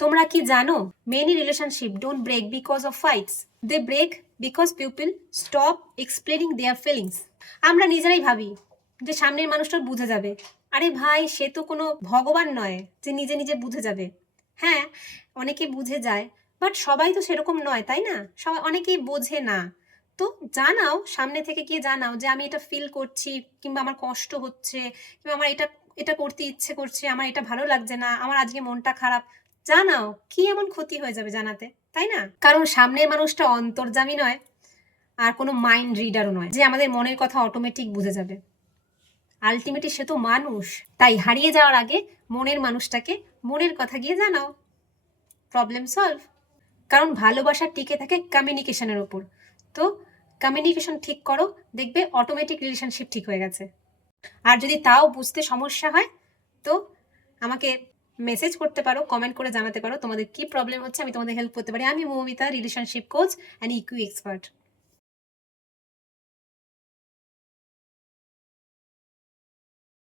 তোমরা কি জানো many relationships don't break because of fights, they break because people stop explaining their feelings. আমরা নিজেরাই ভাবি যে সামনের মানুষটা বুঝে যাবে। আরে ভাই, সে তো কোনো ভগবান নয় যে নিজে নিজে বুঝে যাবে। হ্যাঁ, অনেকে বুঝে যায়, বাট সবাই তো সেরকম নয়, তাই না? সবাই, অনেকেই বোঝে না। তো জানাও, সামনে থেকে গিয়ে জানাও যে আমি এটা ফিল করছি, কিংবা আমার কষ্ট হচ্ছে, কিংবা আমার এটা এটা করতে ইচ্ছে করছে, আমার এটা ভালো লাগছে না, আমার আজকে মনটা খারাপ। জানাও, কি এমন ক্ষতি হয়ে যাবে জানাতে, তাই না? কারণ সামনের মানুষটা অন্তর্যামী নয়, আর কোনো মাইন্ড রিডারও নয় যে আমাদের মনের কথা অটোমেটিক বুঝে যাবে। আলটিমেটলি সে তো মানুষ। তাই হারিয়ে যাওয়ার আগে মনের মানুষটাকে মনের কথা গিয়ে জানাও, প্রবলেম সলভ। কারণ ভালোবাসা টিকে থাকে কমিউনিকেশনের ওপর। তো কমিউনিকেশন ঠিক করো, দেখবে অটোমেটিক রিলেশনশিপ ঠিক হয়ে গেছে। আর যদি তাও বুঝতে সমস্যা হয়, তো আমাকে মেসেজ করতে পারো, কমেন্ট করে জানাতে পারো তোমাদের কি প্রবলেম হচ্ছে, আমি তোমাদের হেল্প করতে পারি। আমি Moumita, relationship coach and EQ expert.